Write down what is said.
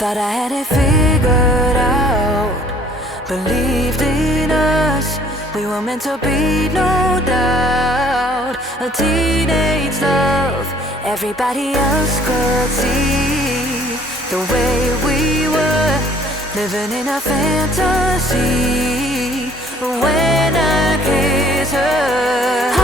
Thought I had it figured out. Believed in us. We were meant to be, no doubt. A teenage love. Everybody else could see the way we were, living in a fantasy. When I kiss her,